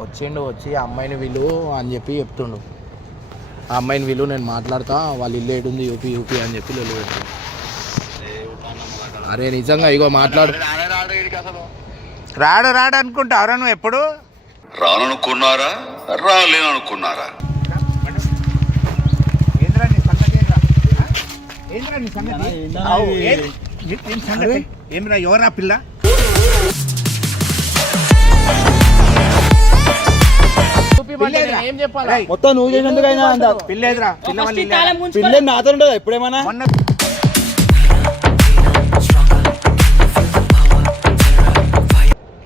వచ్చిండు వచ్చి ఆ అమ్మాయిని వీళ్ళు అని చెప్పి చెప్తుండు ఆ అమ్మాయిని వీళ్ళు నేను మాట్లాడతా వాళ్ళు ఇల్లు ఏడుంది యూపీ యూపీ అని చెప్పి లొల్లు పెట్టాను అరే నిజంగా ఇగో మాట్లాడు రాడు రాడు అనుకుంటావురా నువ్వు ఎప్పుడు రాననుకున్నారా ఏంద్రా ఏమిరా ఎవరా పిల్ల మొత్తం నువ్వు చేసినందుకు అయినా అందా పిల్లేదురా నాతో ఉండదు ఎప్పుడేమన్నా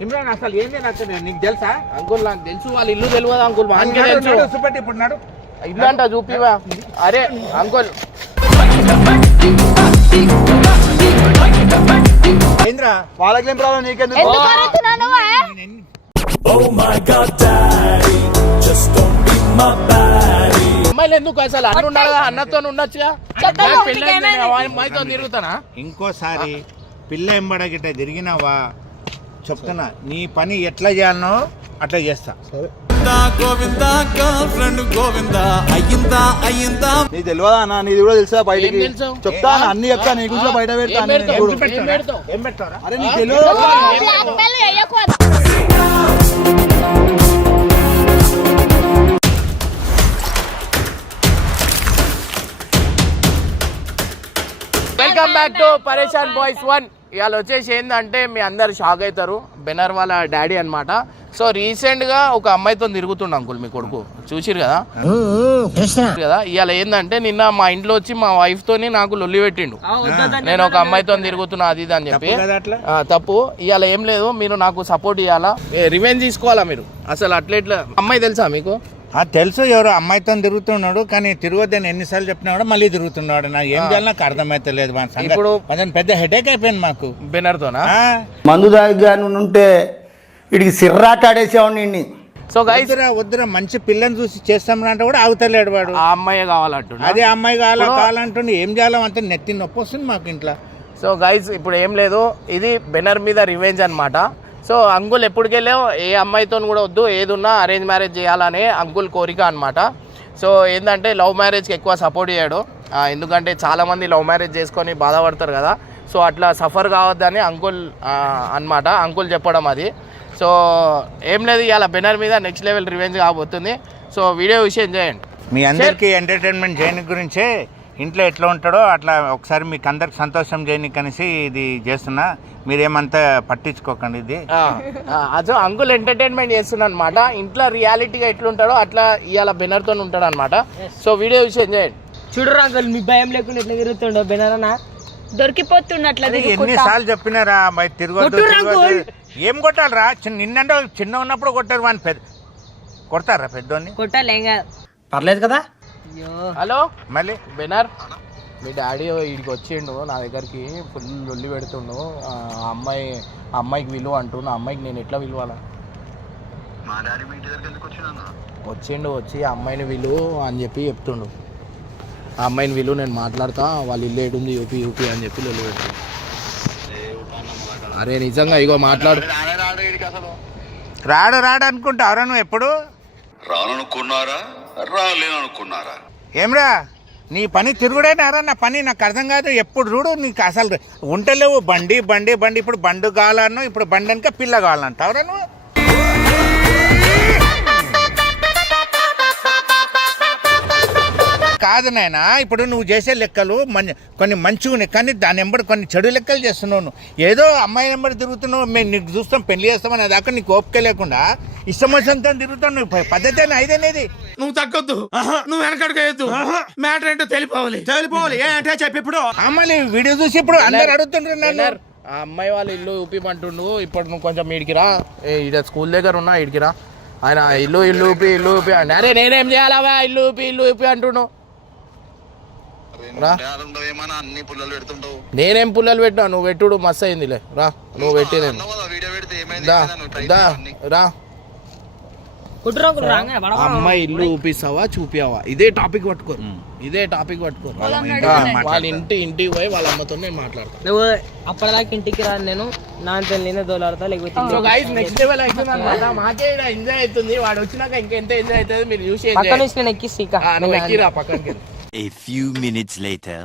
ఇమ్రాన్ అసలు ఏం చేయను నీకు తెలుసా అంకుల్ నాకు తెలుసు వాళ్ళ ఇల్లు తెలియదు అంకుల్ సుపెట్టి ఇప్పుడు నాడు ఇల్లు అంట చూపివా అరే అంకుల్ వాళ్ళకి ఏం ప్రాబ్లం నీకెందుకు ఇంకోసారి పిల్ల ఎంబడగిట తిరిగినావా చెప్తున్నా నీ పని ఎట్లా చేయాలనో అట్లా చేస్తా గోవిందా గోవిందా నీ తెలియదా అన్న నీది కూడా తెలుసా బయటికి చెప్తా అన్ని చెప్తా నీ గురించి బయట పెడతా అరే తెలియదు welcome back to Pareshan boys one ఇవాళ వచ్చేసి ఏంటంటే మీ అందరు షాక్ అవుతారు బెనర్ వాళ్ళ డాడీ అనమాట సో రీసెంట్గా ఒక అమ్మాయితో తిరుగుతుండ అంకుల్ మీ కొడుకు చూసిరు కదా కదా ఇవాళ ఏంటంటే నిన్న మా ఇంట్లో వచ్చి మా వైఫ్ తోని నాకు లొల్లి పెట్టిండు నేను ఒక అమ్మాయితో తిరుగుతున్నా అది ఇది అని చెప్పి తప్పు ఇవాళ ఏం లేదు మీరు నాకు సపోర్ట్ ఇవ్వాలా రివెంజ్ తీసుకోవాలా మీరు అసలు అట్లా అమ్మాయి తెలుసా మీకు తెలుసు ఎవరు అమ్మాయితో తిరుగుతున్నాడు కానీ తిరగొద్దని ఎన్నిసార్లు చెప్పినా కూడా మళ్ళీ తిరుగుతున్నాడు నా ఏం చేయాలి నాకు అర్థమైతే లేదు ఇప్పుడు పెద్ద హెడేక్ అయిపోయింది మాకు బెనర్తోనా మందు దాని ఉంటే వీడికి సిర్రాటాడేసేవాడిని సో వద్దురా వద్దురా మంచి పిల్లని చూసి చేస్తాం అంటే కూడా అవుతలేడు వాడు ఆ అమ్మాయి కావాలంటు అదే అమ్మాయి కావాలా కావాలంటుండి ఏం చేయాలో అంటే నెత్తి నొప్పి వస్తుంది మాకు ఇంట్లో సో గైజ్ ఇప్పుడు ఏం లేదు ఇది బెనర్ మీద రివెంజ్ అనమాట సో అంకుల్ ఎప్పటికెళ్ళో ఏ అమ్మాయితో కూడా వద్దు ఏదున్నా అరేంజ్ మ్యారేజ్ చేయాలనే అంకుల్ కోరిక అనమాట సో ఏంటంటే లవ్ మ్యారేజ్కి ఎక్కువ సపోర్ట్ చేయడు ఎందుకంటే చాలామంది లవ్ మ్యారేజ్ చేసుకొని బాధపడతారు కదా సో అట్లా సఫర్ కావద్దని అంకుల్ అనమాట అంకుల్ చెప్పడం అది సో ఏం లేదు ఇవాళ బెనర్ మీద నెక్స్ట్ లెవెల్ రివెంజ్ కాబోతుంది సో వీడియో విషయం చేయండి మీ అందరికీ ఎంటర్టైన్మెంట్ చేయని గురించే ఇంట్లో ఎట్లా ఉంటాడో అట్లా ఒకసారి మీకు అందరికి సంతోషం చేయని కనేసి ఇది చేస్తున్నా మీరేమంతా పట్టించుకోకండి ఇది అదో అంకుల్ ఎంటర్టైన్మెంట్ చేస్తున్నా అనమాట ఇంట్లో రియాలిటీగా ఎట్లుంటాడో అట్లా ఇవాళ బెనర్తో ఉంటాడు అనమాట సో వీడియో చూసి ఎంజాయ్ చూడరా అంకుల్ మీ భయం లేకుండా ఎట్లా తిరుగుతుండో బెనర్ అన్న దొరికిపోతున్నట్లేదు ఎన్నిసార్లు చెప్పినారా మరి తిరగదు ఏం కొట్టాలరా చిన్న నిన్న చిన్న ఉన్నప్పుడు కొట్టారు వాడిని పెద్ద కొడతారా పెద్దోని కొట్టాలి పర్లేదు కదా హలో మళ్ళీ బెనర్ మీ డాడీ ఇడికి వచ్చిండు నా దగ్గరికి ఫుల్ లొల్లి పెడుతుండు అమ్మాయి అమ్మాయికి విలువ అంటుండు అమ్మాయికి నేను ఎట్లా విలువాలా వచ్చిండు వచ్చి అమ్మాయిని విలువ అని చెప్పి చెప్తుండు ఆ అమ్మాయిని విలువ నేను మాట్లాడతా వాళ్ళు ఇల్లు ఏడుంది యూపీ యూపీ అని చెప్పి లొల్లి పెడుతుంది అరే నిజంగా ఇగో మాట్లాడు రాడు రాడు అనుకుంటావురా నువ్వు ఎప్పుడు అనుకున్నారా రాలేననుకున్నారా ఏమ్రా నీ పని తిరుగుడేనారా నా పని నాకు అర్థం కాదు ఎప్పుడు చూడు నీకు అసలు ఉంటలేవు బండి బండి బండి ఇప్పుడు బండు కావాలన్నా ఇప్పుడు బండి అనుక పిల్ల కావాలంటావరా నువ్వు కాదు నాయన ఇప్పుడు నువ్వు చేసే లెక్కలు మన కొన్ని మంచి ఉన్నాయి కానీ దాని వెంబడి కొన్ని చెడు లెక్కలు చేస్తున్నావు ఏదో అమ్మాయి వెంబడి తిరుగుతున్నావు మేము నీకు చూస్తాం పెళ్లి చేస్తామనే దాకా నీకు ఓపిక లేకుండా ఇష్టం వచ్చినంత తిరుగుతావు నువ్వు పద్ధతి అనేది నువ్వు తగ్గొద్దు నువ్వు వెనకడుకోవద్దు మ్యాటర్ ఏంటో తెలిపోవాలి తెలిపోవాలి ఏంటో చెప్పి ఇప్పుడు అమ్మాయి వీడియో చూసి ఇప్పుడు అందరు అడుగుతుంటున్నారు ఆ అమ్మాయి వాళ్ళ ఇల్లు ఊపిమంటుండు ఇప్పుడు నువ్వు కొంచెం ఇడికిరా ఇక్కడ స్కూల్ దగ్గర ఉన్నా ఇడికిరా ఆయన ఇల్లు ఇల్లు ఊపి ఇల్లు ఊపి అంటే అరే నేనేం చేయాలా ఇల్లు ఊపి ఇల్లు ఊపి అంటున్నావు నేనేం పుల్లలు పెట్టినా నువ్వు పెట్టుడు మస్తు అయిందిలే రా నువ్వు పెట్టేది అమ్మాయి ఇల్లు చూపిస్తావా చూపియావా ఇదే టాపిక్ పట్టుకో ఇదే టాపిక్ పట్టుకో వాళ్ళ ఇంటి ఇంటికి పోయి వాళ్ళ అమ్మతో నేను మాట్లాడతాను నువ్వు అప్పటిదాకా ఇంటికి రాను నేను నా నేనే దోలాడతా లేకపోతే నెక్స్ట్ లెవెల్ అవుతుంది అనమాట మాకే ఎంజాయ్ అవుతుంది వాడు వచ్చినాక ఇంకా ఎంత ఎంజాయ్ అవుతుంది మీరు చూసి పక్కన ఎక్కిరా పక్కనకి A few minutes later.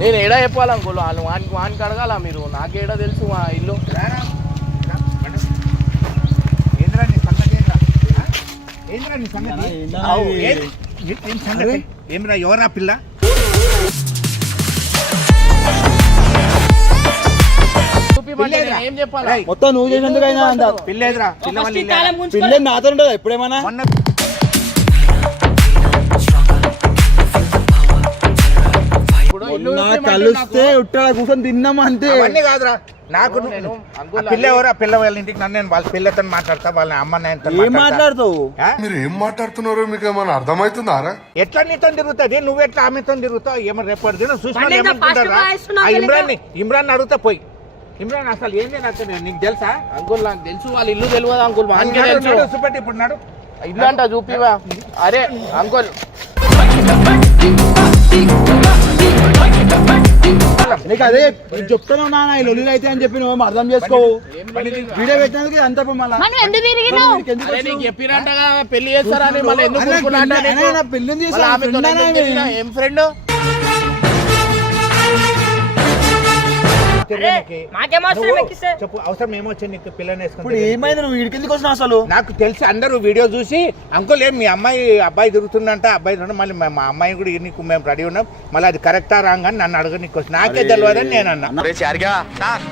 నేను ఏడా చెప్పాలనుకోలే వాళ్ళు వానికి వానికి అడగాల మీరు నాకేడా తెలుసు మా ఇల్లు ఏం సంగతి ఏం సంగతి ఏమిరా ఎవరా పిల్ల మొత్తం నువ్వు చేసినందుకు అయినా పిల్లేదు నాతో ఉండదు ఎప్పుడేమన్నా కలిస్తే ఉట్టాడ కూర్చొని తిన్నామా అంతే అవన్నీ కాదురా నాకు పిల్ల ఎవరు ఆ పిల్ల వాళ్ళ ఇంటికి నన్ను నేను వాళ్ళ పిల్లతో మాట్లాడతా వాళ్ళ అమ్మ నేను ఏం మాట్లాడుతావు మీరు ఏం మాట్లాడుతున్నారో మీకు ఏమైనా అర్థమవుతుందా ఎట్లా నీతో తిరుగుతుంది నువ్వు ఎట్లా ఆమెతో తిరుగుతావు ఏమైనా రేపటి దిన చూసినా ఇమ్రాన్ ఇమ్రాన్ అడుగుతా పోయి ఇమ్రాన్ అసలు ఏం నాకు నీకు తెలుసా అంకుల్ నాకు తెలుసు వాళ్ళ ఇల్లు తెలియదు అంకుల్ చూపెట్టి ఇప్పుడు నాడు ఇల్లు అంట చూపివా అరే అంకుల్ నీకు అదే చెప్తాను నాన్న ఈ లొల్లి అయితే అని చెప్పి నువ్వు అర్థం చేసుకో వీడియో పెట్టినందుకు అంత పెళ్లి చేస్తారా పెళ్లి ఏం ఫ్రెండ్ చెప్పు అవసరం ఏమొచ్చింది నీకు పిల్లని ఇప్పుడు ఏమైంది నువ్వు ఎందుకు వచ్చినావు అసలు నాకు తెలిసి అందరూ వీడియో చూసి అంకుల్ ఏం మీ అమ్మాయి అబ్బాయి తిరుగుతుందంట అబ్బాయి తిరుగుతుంది. మళ్ళీ మా- అమ్మాయి కూడా నీకు మేము రెడీ ఉన్నాం మళ్ళీ అది కరెక్టా రాంగ్ అని నన్ను అడగ నీకు వచ్చి నాకే తెలియదని నేను అన్నా అరే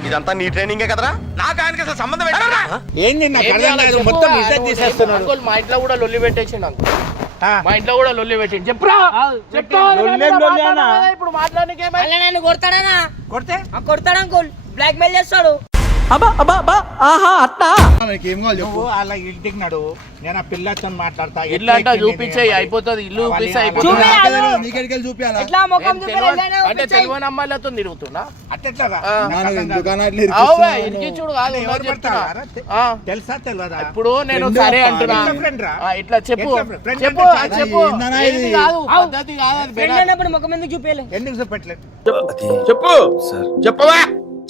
ఇదంతా నీ ట్రైనింగే కదరా నాకు ఆయనకి అసలు సంబంధం ఏంటి ఏంది నాకు మొత్తం ఇజ్జత్ తీసేస్తున్నాడు అంకుల్ మా ఇంట్లో కూడా లొల్లి పెట్టేసిండు అంకుల్ మా ఇంట్లో కూడా లొల్లి పెట్టింది చెప్పురా ఇప్పుడు మాట్లాడడానికి కొడతాడనా కొడితే కొడతాడు బ్లాక్మెయిల్ బ్లాక్ మెయిల్ చేస్తాడు అబ్బా నేను ఆ పిల్లతో మాట్లాడతా ఇల్లు అంటే చూపించే అయిపోతుంది ఇల్లు చూపిస్తే అయిపోతుంది అమ్మాయిలతో తిరుగుతున్నా ఎవరు ఆ, తెలుసా తెలియదా ఇప్పుడు నేను సరే అంటున్నా ఇట్లా చెప్పు చెప్పు చెప్పు కాదు ముఖం ఎందుకు చూపించలేదు ఎందుకు చూపెట్టలేదు చెప్పు చెప్పు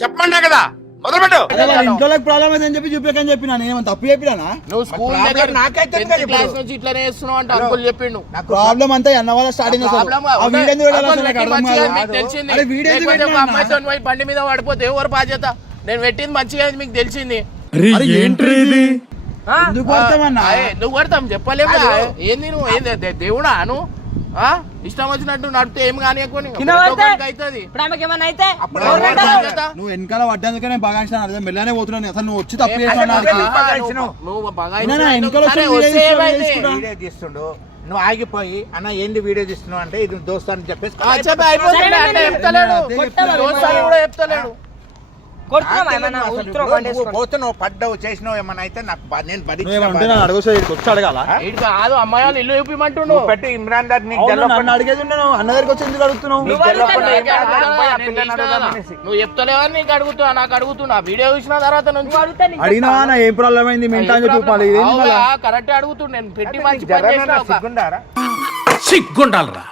చెప్పవా కదా మొదలుపెట్టు ప్రాబ్లం అయితే చెప్పి చూపించని చెప్పిన తప్పు చెప్పినా నువ్వు స్కూల్ ప్రాబ్లం అంతా అన్న స్టార్టింగ్ వీడియో తెలిసింది బండి మీద పడిపోతే ఎవరు బాధ్యత నేను పెట్టింది మంచిగా మీకు తెలిసింది నువ్వు చెప్పలేము ఏంది నువ్వు దేవుడా నువ్వు ఇష్టం వచ్చినట్టు నడితే ఏం కానీ నువ్వు వెనకాల పడ్డానికి నేను బాగా అర్థం మెల్లనే పోతున్నాను అసలు నువ్వు వచ్చి తప్పు చేస్తున్నావు నువ్వు ఆగిపోయి అన్న ఏంది వీడియో తీస్తున్నావు అంటే ఇది దోస్తా అని చెప్పేసి చెప్తలేడు కూడా చెప్తలేడు పోతున్నావు పడ్డావు చేసినావు ఏమన్నా అయితే నాకు నేను బరి వచ్చి కాదు అమ్మాయి ఇల్లు చూపిమంటుండు పెట్టి ఇమ్రాన్ దార్ నీకు అడిగేది అన్న దగ్గరికి వచ్చి ఎందుకు అడుగుతున్నావు నువ్వు చెప్తలేవా నీకు అడుగుతున్నా నాకు అడుగుతున్నా వీడియో చూసిన తర్వాత నుంచి అడిగినా ఏం ప్రాబ్లం అయింది మింటా అని చెప్పి కరెక్ట్ అడుగుతున్నా నేను పెట్టి మంచి సిగ్గుండాలరా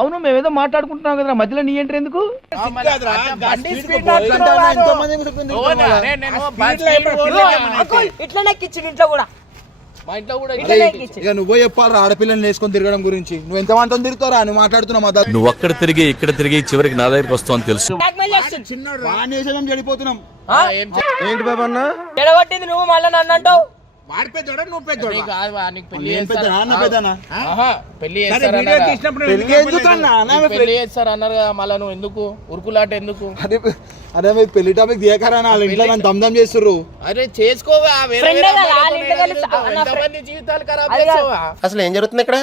అవును మేమేదో మాట్లాడుకుంటున్నాం కదా మధ్యలో నీ ఎంట్రీ ఎందుకు ఇట్లనే నువ్వే చెప్పాలరా ఆడపిల్లని వేసుకొని తిరగడం గురించి నువ్వు ఎంత మాత్రం తిరుగుతారా నువ్వు మాట్లాడుతున్నావు నువ్వు అక్కడ తిరిగి ఇక్కడ తిరిగి చివరికి నా దగ్గరికి వస్తావు అని తెలుసు చెడిపోతున్నాం ఏంటి బాబా నువ్వు మళ్ళీ నన్ను అంటావు వాడి పెళ్లి చేస్తారు. అన్నారు కదా మళ్ళా నువ్వు ఎందుకు ఉరుకులాట ఎందుకు అదే అరే మీరు పెళ్లి టాపిక్ దియకరా వాళ్ళ ఇంట్లో నన్ను దమ్దం చేస్తుర్రు అరే చేసుకోవా జీవితాలు ఖరాబ్ అసలు ఏం జరుగుతుంది ఇక్కడ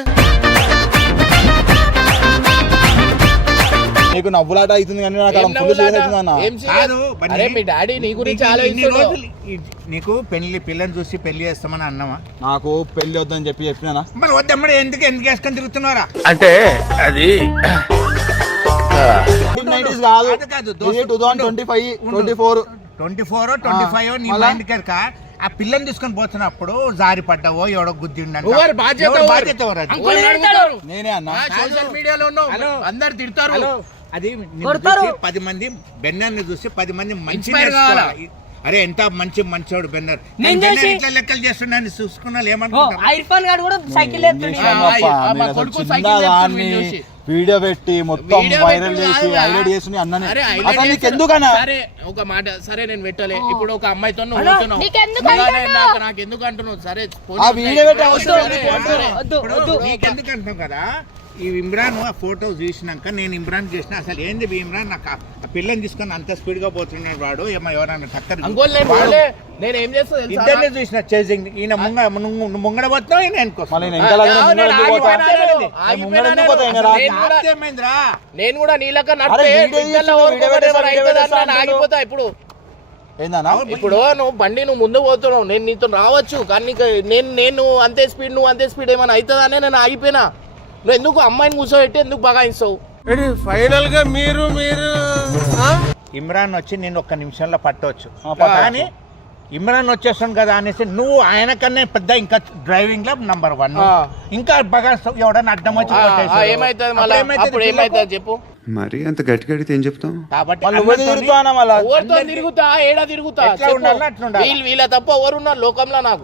నీకు నవ్వులాట అవుతుంది కానీ నాకు అలా ఫుల్ సీరియస్ అవుతుంది అన్న అరే మీ డాడీ నీ గురించి నీకు ఆలోచిస్తున్నాడు నీకు పెళ్లి పిల్లని చూసి పెళ్లి చేస్తామని అన్నావా నాకు పెళ్లి వద్దని చెప్పి చెప్పినానా మరి వద్దమ్మడు ఎందుకు ఎందుకు వేసుకొని తిరుగుతున్నారా అంటే అది ఆ పిల్లని తీసుకొని పోతున్నప్పుడు జారి పడ్డావో ఎవడో గుద్ది బాధ్యత నేనే అన్నా సోషల్ మీడియాలో ఉన్నావు అందరు తిడతారు అది పది మంది బెన్నర్ని చూసి పది మంది మంచి అరే ఎంత మంచి మంచోడు బెన్నర్ లెక్కలు చేస్తున్నాను చూసుకున్నా ఏమనుకుంటా వీడియో పెట్టి మొత్తం వైరల్ చేసి హైలైట్ చేసి అన్నని అసలు నీకు ఎందుకన్నా సరే ఒక మాట సరే నేను పెట్టలే ఇప్పుడు ఒక అమ్మాయితో నాకు ఎందుకు అంటున్నావు సరే వీడియో పెట్టి కదా ఈ ఇమ్రాన్ ఆ ఫోటో చూసినాక నేను ఇమ్రాన్ చేసిన అసలు ఏంది ఇమ్రాన్ నాకు ఆ పిల్లని తీసుకొని అంత స్పీడ్ గా పోతున్నాడు వాడు ఏమో ఎవరన్నా టక్కర్ నేను ఇద్దరిని చూసిన చేసింగ్ ఈయన ముంగ ముంగడ పోతున్నావు ఈయన అనుకో నేను కూడా నీళ్ళక ఆగిపోతా ఇప్పుడు ఇప్పుడు నువ్వు బండి నువ్వు ముందు పోతున్నావు నేను నీతో రావచ్చు కానీ నేను నేను అంతే స్పీడ్ నువ్వు అంతే స్పీడ్ ఏమైనా అవుతుందనే నేను ఆగిపోయినా నువ్వు ఎందుకు అమ్మాయిని కూర్చోబెట్టి ఎందుకు బగాయిస్తావు ఫైనల్ గా మీరు మీరు ఇమ్రాన్ వచ్చి నేను ఒక్క నిమిషంలో పట్టవచ్చు కానీ ఇమ్రాన్ వచ్చేస్తాను కదా అనేసి నువ్వు ఆయన కన్నా పెద్ద ఇంకా డ్రైవింగ్ లో నంబర్ వన్ ఇంకా బాగా ఎవడన్నా అడ్డం వచ్చి ఏమైతుంది చెప్పు మరి అంత గట్టి గడితే ఏం చెప్తాం కాబట్టి తిరుగుతా ఏడా తిరుగుతా వీళ్ళ తప్ప ఎవరున్నారు లోకంలో నాకు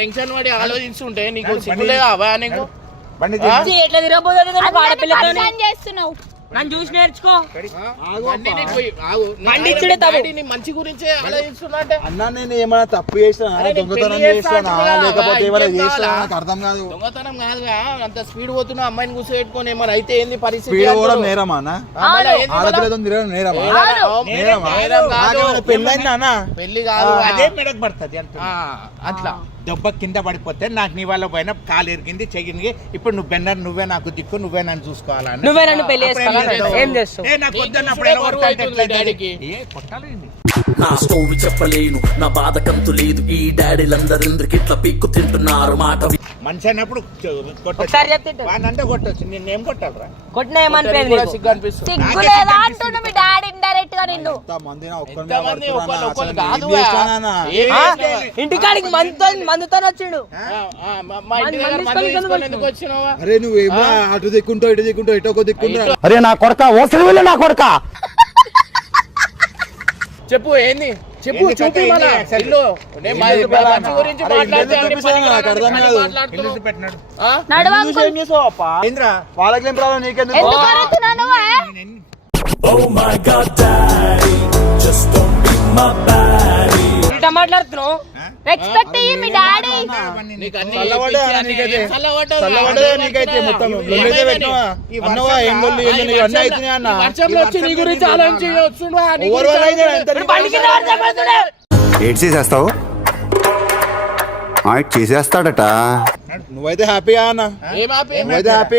టెన్షన్ పడి ఆలోచిస్తుంటే నీకు సిగ్గులేదా అబ్బాయి నీకు ఎట్లా తిరగబోతుంది చేస్తున్నావు నన్ను చూసి నేర్చుకో మంచి గురించి అన్నా నేను ఏమైనా తప్పు దొంగతనం చేసినా లేకపోతే ఏమైనా చేసినా నాకు అర్థం కాదు దొంగతనం కాదుగా అంత స్పీడ్ పోతున్నా అమ్మాయిని కూర్చోబెట్టుకొని ఏమైనా అయితే ఏంది పరిస్థితి స్పీడ్ కూడా నేరమా ఆడపిల్లతో తిరగడం నేరమా నేరమా పెళ్లి కాదు అదే మెడకు పడుతుంది అట్లా దెబ్బ కింద పడిపోతే నాకు నీ వల్ల పోయినా కాలు ఎరిగింది చెయ్యింది ఇప్పుడు నువ్వు బెన్నర్ నువ్వే నాకు దిక్కు నువ్వే నన్ను చూసుకోవాలని నువ్వే నన్ను పెళ్లి నా చెప్పలేను నా బాధకంతు లేదు ఈ డాడీలందరిందుకు ఇట్లా పిక్కు తింటున్నారు మాట మంచి మనిషి అన్నప్పుడు కొట్టచ్చు ఒకసారి కొట్టాలి కొట్టిన మీ డాడీ ఇంటికాడికి మందుతో అరే నువ్వు అటు దిక్కుంటో ఇటు దిక్కుంటో ఇటో దిక్కుంటో అరే నా కొడక ఓసరి వెళ్ళి నా కొడక చెప్పు ఏంది చెప్పు చూపి రెస్పెక్ట్ ఇయ్యి మీ డాడీ చేసేస్తావు చేసేస్తాడట నువ్వైతే హ్యాపీగా అన్న నువ్వైతే హ్యాపీ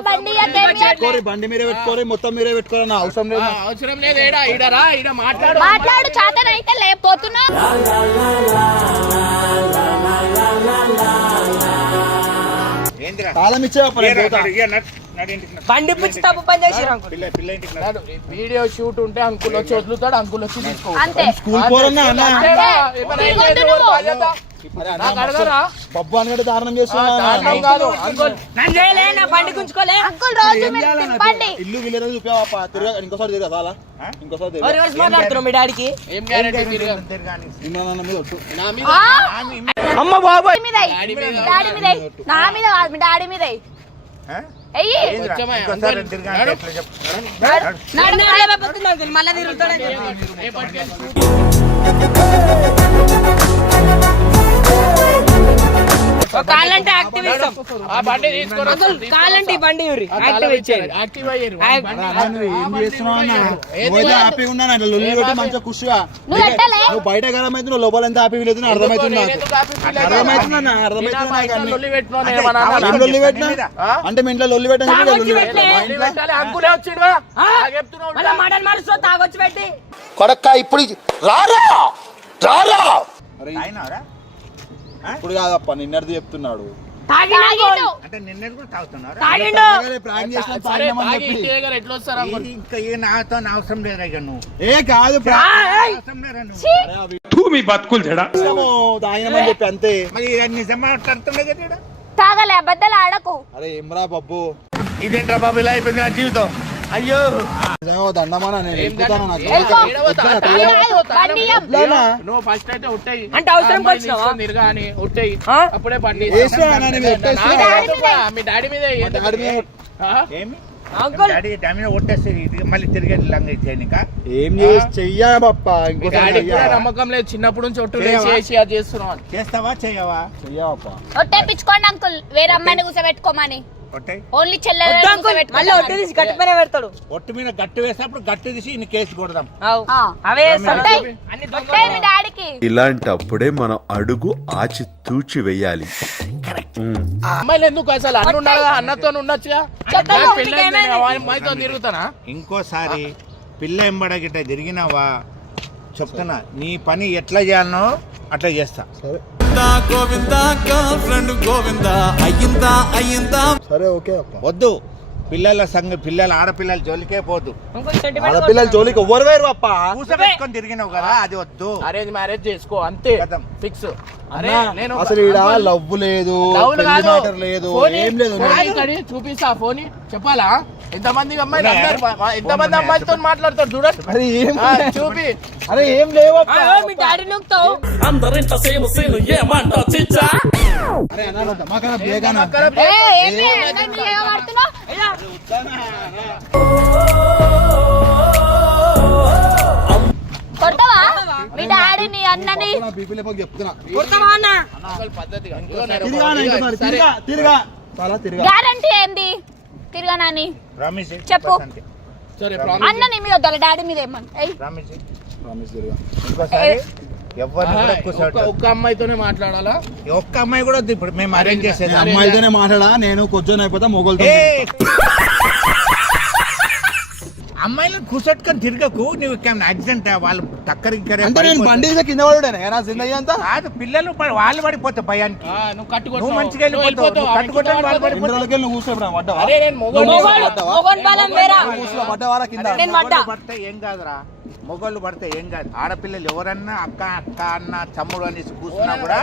బండి పెట్టుకోరి బండి మీరే పెట్టుకోరి మొత్తం మీరే పెట్టుకోరి అవసరం లేదు అవసరం లేదు లేకపోతున్నా బండి పిచ్చి తప్పు పని చేసిరు వీడియో షూట్ ఉంటే అంకుల్ వచ్చి వదులుతాడు అంకుల్ వచ్చి దారుణం అమ్మ బాబు మీద మీద మళ్ళీ కాలంటే యాక్టివేషన్ ఆ బండి అసలు కాలంటే బండి యాక్టివ్ యాక్టివ్ అయ్యారు ఏం చేస్తున్నావు హ్యాపీ ఉన్నాను అంటే లొల్లి కొట్టి మంచిగా ఖుషిగా నువ్వు బయట నువ్వు లోపల ఎంత హ్యాపీ లేదు అర్థమవుతుంది అర్థమవుతుందన్న అర్థమవుతుంది లొల్లి పెట్టినా అంటే మీ ఇంట్లో లొల్లి పెట్టాను కొడక్క ఇప్పుడు రారా రారా ఇప్పుడు కాదప్ప నిన్నటిది చెప్తున్నాడు ఎట్లా ఇంకా ఏ నాతో ఏ కాదు అవసరం అంతే మరి తాగలే ఇదేంట్రా బాబు ఇలా అయిపోయింది నా జీవితం అయ్యో దండమానా ఫస్ట్ అయితే ఏం నమ్మకం లేదు చిన్నప్పుడు నుంచి ఒట్టు చేసి అది చెయ్యవా అంకుల్ వేరే అమ్మాయిని కూర్చోబెట్టుకోమని ఓన్లీ మళ్ళీ తీసి గట్టి పైన పెడతాడు ఒట్టు మీద గట్టు వేసినప్పుడు గట్టు తీసి ఇన్ని కేసు కొడదాం అవే ఇలాంటి అప్పుడే మనం అడుగు ఆచి తూచి వెయ్యాలి అమ్మాయిలు ఎందుకు అసలు అన్న అన్నతో ఉండొచ్చుగా అమ్మాయితో తిరుగుతానా ఇంకోసారి పిల్ల ఎంబడ గిట్ట తిరిగినావా చెప్తున్నా నీ పని ఎట్లా చేయాలనో అట్లా చేస్తా గోవిందా గోవిందా గర్ల్ ఫ్రెండ్ గోవిందా అయ్యిందా అయ్యిందా సరే ఓకే వద్దు పిల్లల సంఘ పిల్లల ఆడపిల్లల జోలికే పోదు ఆడపిల్లల జోలికి ఎవ్వరు వేరు అప్ప కూసబెట్టుకొని తిరిగినావు కదా అది వద్దు అరేంజ్ మ్యారేజ్ చేసుకో అంతే ఫిక్స్ అసలు ఈడ లవ్ లేదు మ్యాటర్ లేదు ఏం లేదు చూపిస్తా ఫోన్ చెప్పాలా ఎంతమంది అమ్మాయిలు ఎంతమంది అమ్మాయిలతో మాట్లాడతారు చూడండి చూపి అరే ఏం లేవు మీ గ్యారంటీ ఏంది తిరిగా నాని చెప్పు వద్దాలి డాడీ మీద ఒక్క అమ్మాయితోనే మాట్లాడాలా ఒక్క అమ్మాయి కూడా ఇప్పుడు మేము అరేంజ్ చేసేది అమ్మాయితోనే మాట్లాడాలా నేను కొంచెం అయిపోతా మొగోళ్ళతో అమ్మాయిలను కూర్చోట్టుకొని తిరగకు నువ్వు యాక్సిడెంట్ వాళ్ళు టక్కర్ కింద పడుడే పిల్లలు వాళ్ళు పడిపోతే భయానికి నువ్వు మంచిగా వెళ్ళిపోతావు వాళ్ళు ఏం కాదురా మొగోళ్ళు పడితే ఏం కాదు ఆడపిల్లలు ఎవరన్నా అక్క అక్క అన్న తమ్ముడు అనేసి కూర్చున్నా కూడా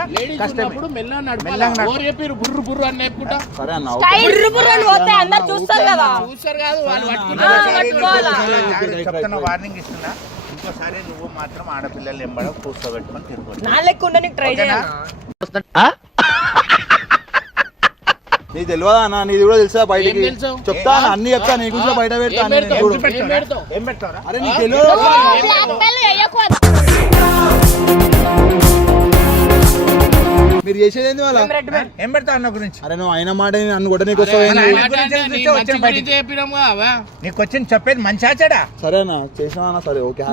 చెప్తున్న వార్నింగ్ ఇస్తున్నా ఇంకోసారి నువ్వు మాత్రం ఆడపిల్లలు ఎంబడ కూర్చోబెట్టుకొని తిరుగుతున్నా నీకు తెలియదా అన్న నీది కూడా తెలుసా బయటకి చెప్తా అన్ని చెప్తా నీ గురించి బయట పెడతా అరే నీకు తెలియదు మీరు చేసేది ఏంది వాళ్ళ ఏం పెడతా అన్న గురించి అరే నువ్వు ఆయన మాట నన్ను కూడా నీకు నీకు వచ్చిన చెప్పేది మంచి ఆచాడా సరేనా చేసినా సరే ఓకే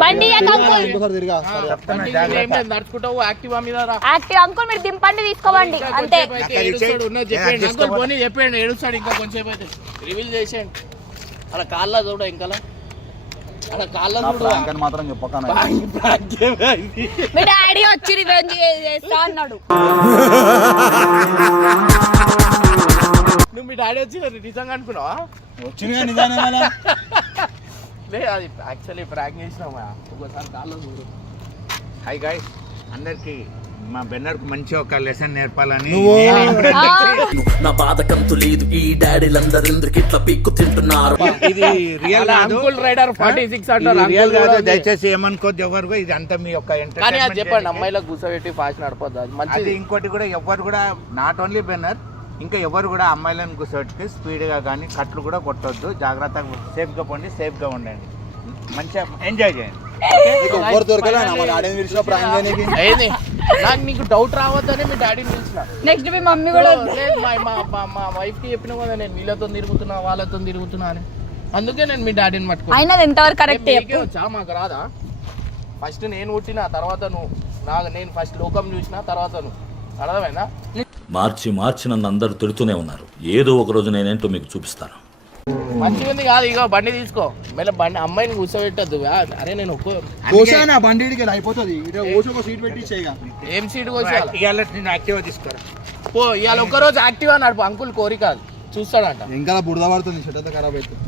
నడుచుకుంటావు యాక్టివా మీద యాక్టివ్ మీరు దింపండి తీసుకోవండి అంతే చెప్పండి అంకుల్ పోనీ చెప్పండి ఏడుస్తాడు ఇంకా కొంచెం రివీల్ చేసేయండి అలా కాళ్ళ చూడ ఇంకా మాత్రం చెప్పకనా మీ డాడీ వచ్చి అన్నాడు నువ్వు మీ డాడీ వచ్చి నిజంగా అనుకున్నావా వచ్చినా నిజానే లేదు అది యాక్చువల్లీ ప్రాంక్ చేసినామా చూడు హై గాయ్ అందరికీ మా బెన్నర్కు మంచి ఒక లెసన్ నేర్పాలని నా బాధ కంతు లేదు ఈ డాడీలందరూ ఎందుకు ఇట్లా పీక్కు తింటున్నారు ఇది రియల్ కాదు రైడర్ ఫార్టీ సిక్స్ అంటారు రియల్ దయచేసి ఏమనుకోద్ది ఎవరు ఇది అంత మీ యొక్క కానీ అది చెప్పండి entertainment. అమ్మాయిలకు కూర్చోబెట్టి ఫాస్ట్ నడపద్దు మంచిది ఇంకోటి కూడా ఎవరు కూడా నాట్ ఓన్లీ బెన్నర్ ఇంకా ఎవరు కూడా అమ్మాయిలను కూర్చోబెట్టి గా కానీ కట్లు కూడా కొట్టొద్దు జాగ్రత్తగా సేఫ్గా సేఫ్ గా ఉండండి మంచిగా ఎంజాయ్ చేయండి నీకు ఎవ్వరు దొరకలే నా నాకు నీకు డౌట్ రావద్దని మీ డాడీని పిలిచిన నెక్స్ట్ మీ మమ్మీ కూడా మా వైఫ్ కి చెప్పిన కదా నేను వీళ్ళతో తిరుగుతున్నా వాళ్ళతో తిరుగుతున్నా అని అందుకే నేను మీ డాడీని పట్టుకున్నా అయినా ఎంతవరకు కరెక్ట్ వచ్చా మాకు రాదా ఫస్ట్ నేను పుట్టిన తర్వాత నువ్వు నాకు నేను ఫస్ట్ లోకం చూసిన తర్వాత నువ్వు అర్థమైనా మార్చి మార్చి నన్ను అందరూ తిడుతూనే ఉన్నారు ఏదో ఒక రోజు నేనేంటో మీకు చూపిస్తాను మంచిగా ఉంది కాదు ఇగో బండి తీసుకో మళ్ళీ బండి అమ్మాయిని కూర్చోబెట్టద్దు అరే నేను ఒక్క బండి అయిపోతుంది సీట్ పెట్టి ఏం సీట్ యాక్టివా తీసుకోరా పో ఇవాళ ఒక్కరోజు యాక్టివా నడుపు అంకుల్ కోరిక చూస్తాడంట ఇంకా బురద పడుతుంది షటర్ ఖరాబ్ అవుతుంది